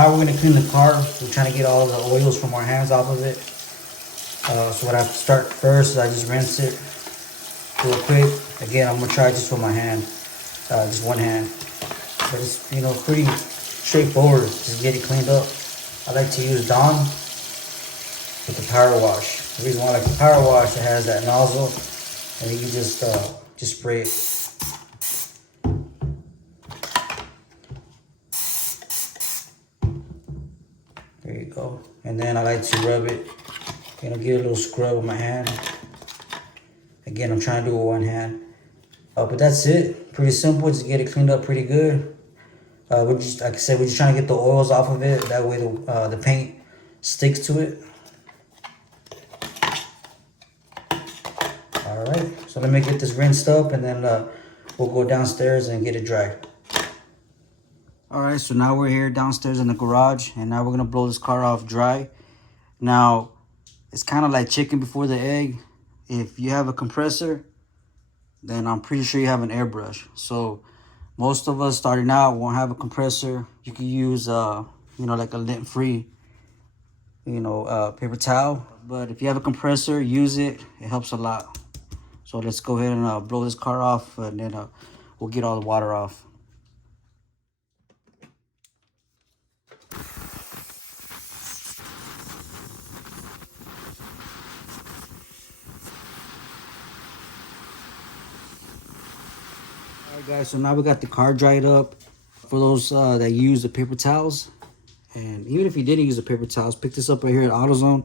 now we're gonna clean the car. We're trying to get all the oils from our hands off of it. So what I start first is I just rinse it real quick. Again, I'm gonna try just with my hand, just one hand. But it's, you know, pretty straightforward. Just get it cleaned up. I like to use Dawn with the power wash. The reason why I like the power wash, it has that nozzle, and you can just spray it. There you go. And then I like to rub it, you know, get a little scrub with my hand. Again, I'm trying to do it with one hand. But that's it. Pretty simple. Just get it cleaned up pretty good. We're just, like I said, we're just trying to get the oils off of it. That way the paint sticks to it. All right. So let me get this rinsed up, and then we'll go downstairs and get it dry. All right. So now we're here downstairs in the garage, and now we're gonna blow this car off dry. Now, it's kind of like chicken before the egg. If you have a compressor, then I'm pretty sure you have an airbrush. So most of us starting out won't have a compressor. You can use, you know, like a lint-free, you know, paper towel. But if you have a compressor, use it. It helps a lot. So let's go ahead and blow this car off, and then we'll get all the water off. Alright guys, so now we got the car dried up. For those that use the paper towels, and even if you didn't use the paper towels, pick this up right here at AutoZone.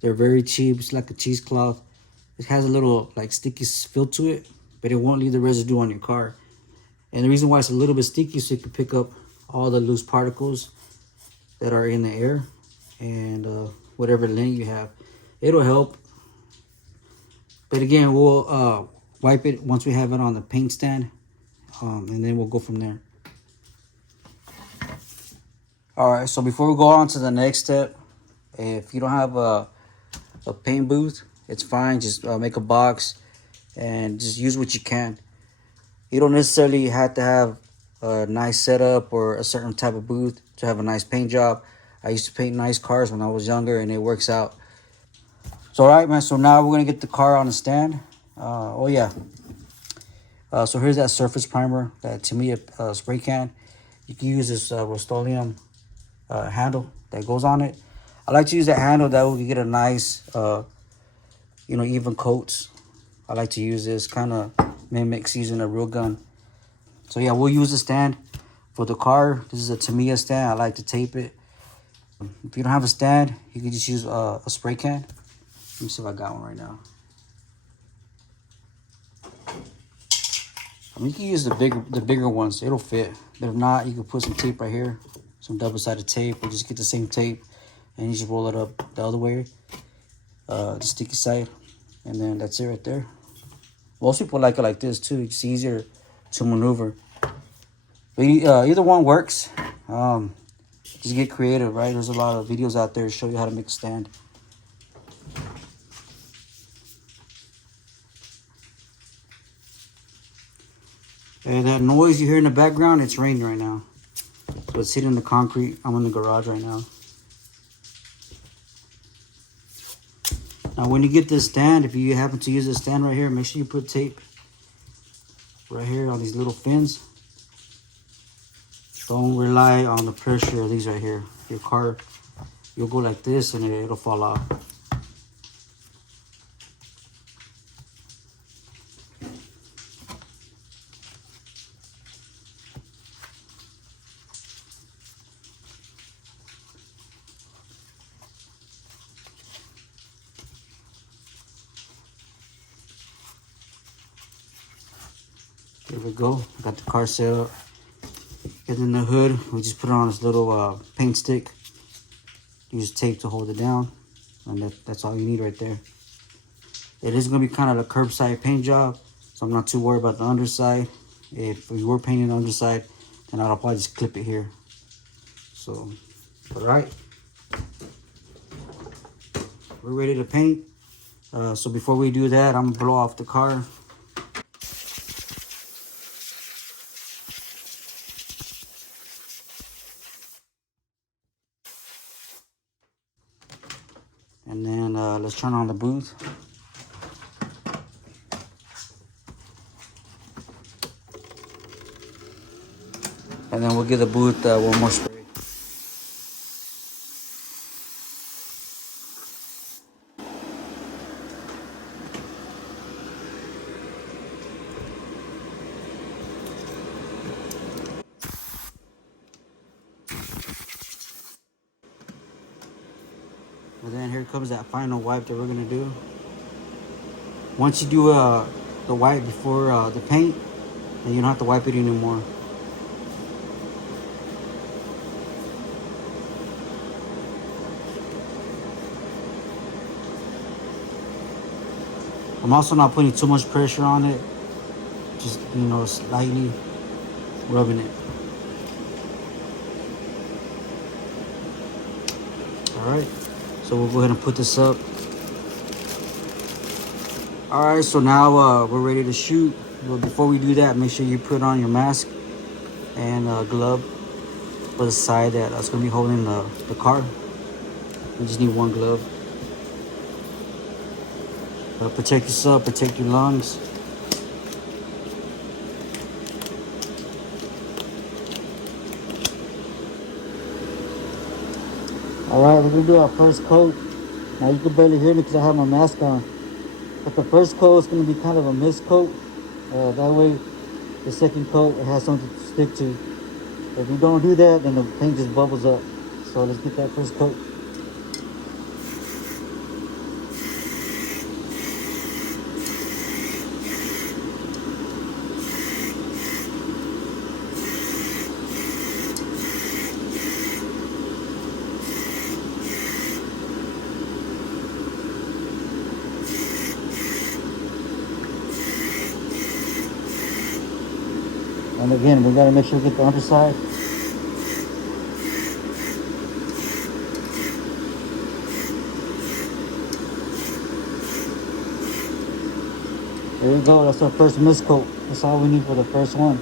They're very cheap. It's like a cheesecloth. It has a little like sticky feel to it, but it won't leave the residue on your car. And the reason why it's a little bit sticky, so you can pick up all the loose particles that are in the air, and whatever lint you have, it'll help. But again, we'll wipe it once we have it on the paint stand. And then we'll go from there. All right, so before we go on to the next step, if you don't have a paint booth, it's fine. Just make a box and just use what you can. You don't necessarily have to have a nice setup or a certain type of booth to have a nice paint job. I used to paint nice cars when I was younger, and it works out. So all right, man, so now we're gonna get the car on the stand. Oh yeah. So here's that surface primer, that Tamiya spray can. You can use this Rust-Oleum handle that goes on it. I like to use that handle, that way we get a nice, you know, even coats. I like to use this, kind of mimics using a real gun. So yeah, we'll use the stand for the car. This is a Tamiya stand. I like to tape it. If you don't have a stand, you can just use a spray can. Let me see if I got one right now. I mean, you can use the bigger ones. It'll fit. But if not, you can put some tape right here, some double-sided tape, or just get the same tape and you just roll it up the other way, the sticky side, and then that's it right there. Most people like it like this too. It's easier to maneuver. But either one works. Just get creative, right? There's a lot of videos out there to show you how to make a stand. And that noise you hear in the background, it's raining right now. So it's hitting the concrete. I'm in the garage right now. Now when you get this stand, if you happen to use this stand right here, make sure you put tape right here on these little fins. Don't rely on the pressure of these right here. Your car, you'll go like this and it'll fall off. There we go. Got the car set up. And then the hood, we just put it on this little paint stick. Use tape to hold it down. And that's all you need right there. It is going to be kind of a curbside paint job, so I'm not too worried about the underside. If we were painting the underside, then I'll probably just clip it here. So, all right. We're ready to paint. So before we do that, I'm going to blow off the car. And then let's turn on the booth. And then we'll give the booth one more spray. And then here comes that final wipe that we're gonna do. Once you do the wipe before the paint, then you don't have to wipe it anymore. I'm also not putting too much pressure on it. Just, you know, slightly rubbing it. Alright, so we'll go ahead and put this up. Alright, so now we're ready to shoot. But before we do that, make sure you put on your mask and glove for the side that's going to be holding the car. You just need one glove. Protect yourself, protect your lungs. Alright, we're going to do our first coat. Now you can barely hear me because I have my mask on. But the first coat is going to be kind of a mist coat. That way, the second coat, it has something to stick to. If you don't do that, then the paint just bubbles up. So let's get that first coat. And again, we gotta make sure we get the underside. There we go, that's our first mist coat. That's all we need for the first one.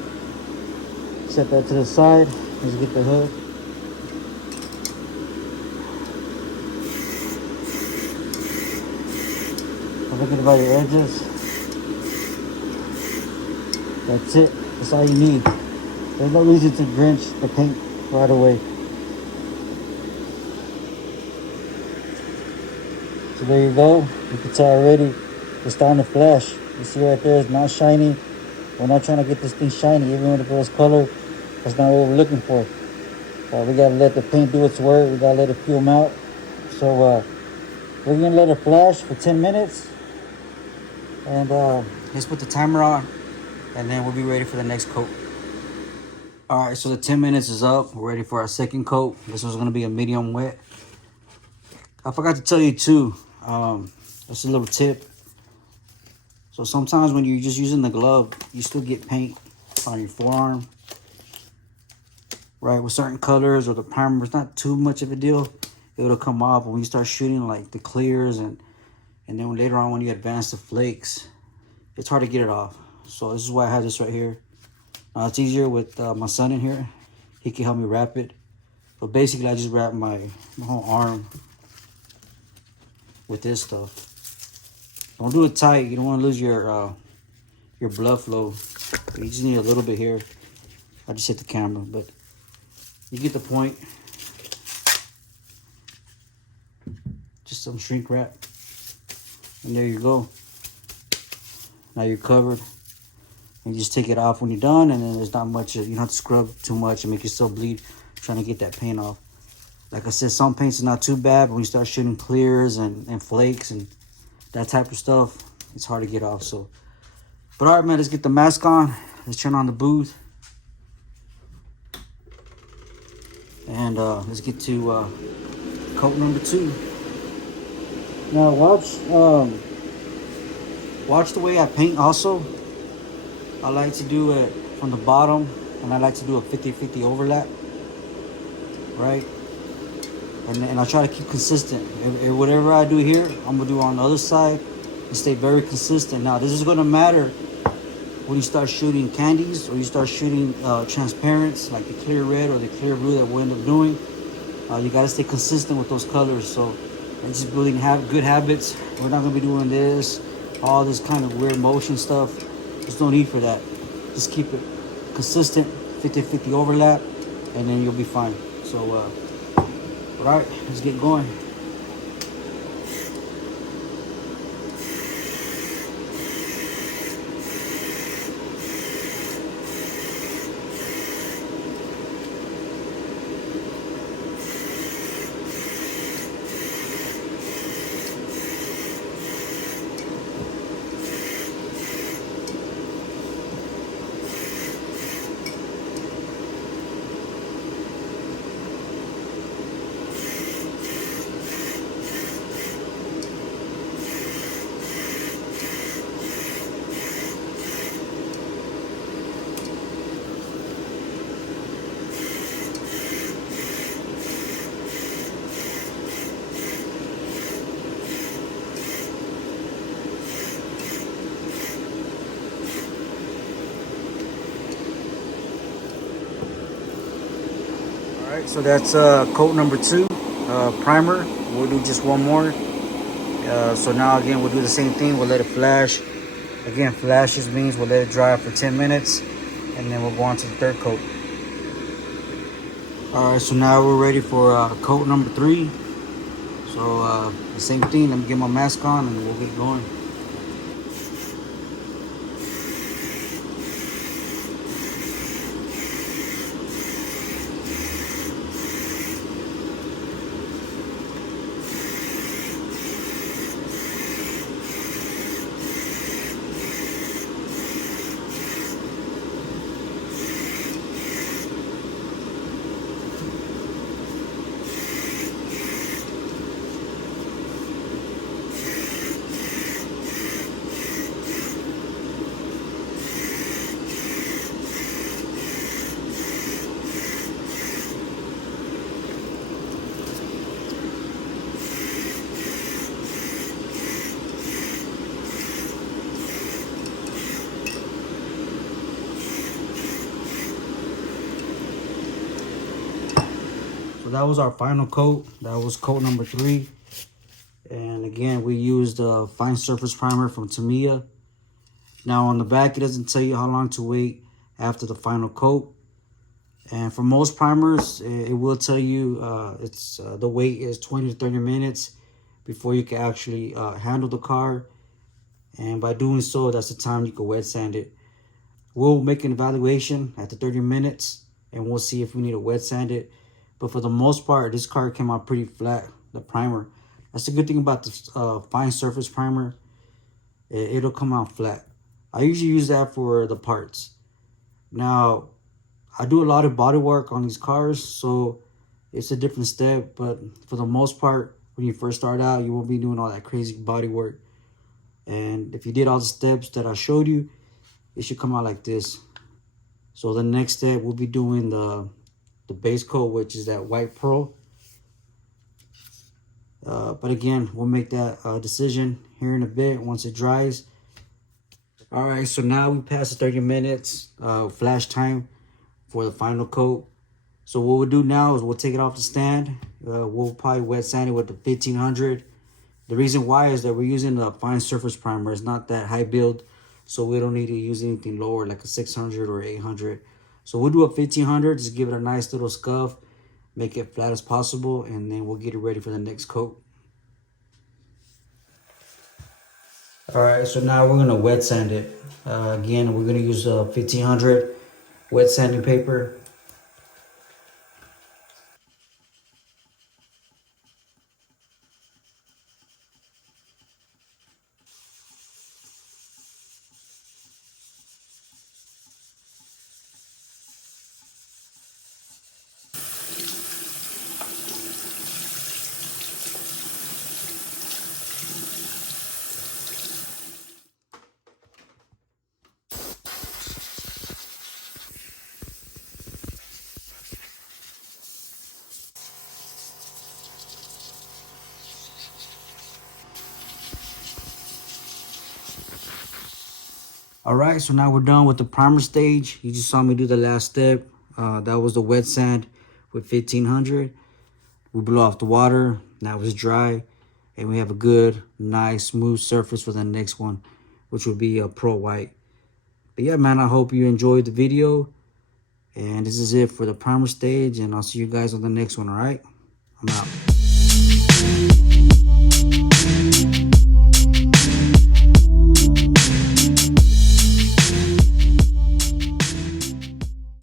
Set that to the side. Let's get the hood. Don't forget about your edges. That's it. That's all you need. There's no reason to drench the paint right away. So there you go. You can tell already it's starting to flash. You see right there, it's not shiny. We're not trying to get this thing shiny, even if it was color. That's not what we're looking for. We gotta let the paint do its work. We gotta let it fume out. So we're gonna let it flash for 10 minutes. And let's put the timer on. And then we'll be ready for the next coat. Alright, so the 10 minutes is up. We're ready for our second coat. This one's going to be a medium wet. I forgot to tell you too, that's a little tip. So sometimes when you're just using the glove, you still get paint on your forearm. Right, with certain colors or the primer, it's not too much of a deal. It'll come off when you start shooting like the clears and then later on when you advance the flakes, it's hard to get it off. So this is why I have this right here. It's easier with my son in here. He can help me wrap it. But basically, I just wrap my whole arm with this stuff. Don't do it tight. You don't want to lose your blood flow. You just need a little bit here. I just hit the camera, but you get the point. Just some shrink wrap. And there you go. Now you're covered. And you just take it off when you're done, and then there's not much, you don't have to scrub too much and make yourself bleed trying to get that paint off. Like I said, some paints are not too bad, but when you start shooting clears and flakes and that type of stuff, it's hard to get off. So, but all right, man, let's get the mask on. Let's turn on the booth. And let's get to coat number 2. Now watch the way I paint also. I like to do it from the bottom, and I like to do a 50-50 overlap, right? And I try to keep consistent. Whatever I do here, I'm gonna do on the other side and stay very consistent. Now, this is gonna matter when you start shooting candies or you start shooting transparents, like the clear red or the clear blue that we'll end up doing. You gotta stay consistent with those colors. So and just building good habits. We're not gonna be doing this, all this kind of weird motion stuff. There's no need for that. Just keep it consistent, 50-50 overlap, and then you'll be fine. So, all right, let's get going. All right, so that's coat number 2, primer. We'll do just one more. So now again, we'll do the same thing. We'll let it flash. Again, flashes means we'll let it dry for 10 minutes, and then we'll go on to the third coat. All right, so now we're ready for coat number 3. So the same thing. Let me get my mask on, and we'll get going. So that was our final coat. That was coat number 3. And again, we used a fine surface primer from Tamiya. Now on the back, it doesn't tell you how long to wait after the final coat. And for most primers, it will tell you the wait is 20 to 30 minutes before you can actually handle the car. And by doing so, that's the time you can wet sand it. We'll make an evaluation at the 30 minutes, and we'll see if we need to wet sand it. But for the most part, this car came out pretty flat, the primer. That's the good thing about the fine surface primer. It'll come out flat. I usually use that for the parts. Now, I do a lot of body work on these cars, so it's a different step. But for the most part, when you first start out, you won't be doing all that crazy body work. And if you did all the steps that I showed you, it should come out like this. So the next step, we'll be doing the base coat, which is that white pearl. But again, we'll make that decision here in a bit once it dries. All right, so now we passed the 30 minutes flash time for the final coat. So what we'll do now is we'll take it off the stand. We'll probably wet sand it with the 1500. The reason why is that we're using the fine surface primer. It's not that high build, so we don't need to use anything lower like a 600 or 800. So we'll do a 1500, just give it a nice little scuff, make it flat as possible, and then we'll get it ready for the next coat. All right, so now we're gonna wet sand it. Again, we're gonna use a 1500 wet sanding paper. All right, so now we're done with the primer stage. You just saw me do the last step. That was the wet sand with 1500. We blew off the water. Now it's dry. and we have a good, nice, smooth surface for the next one, which will be a Pro White. But yeah, man, I hope you enjoyed the video. And this is it for the primer stage, and I'll see you guys on the next one, all right? I'm out.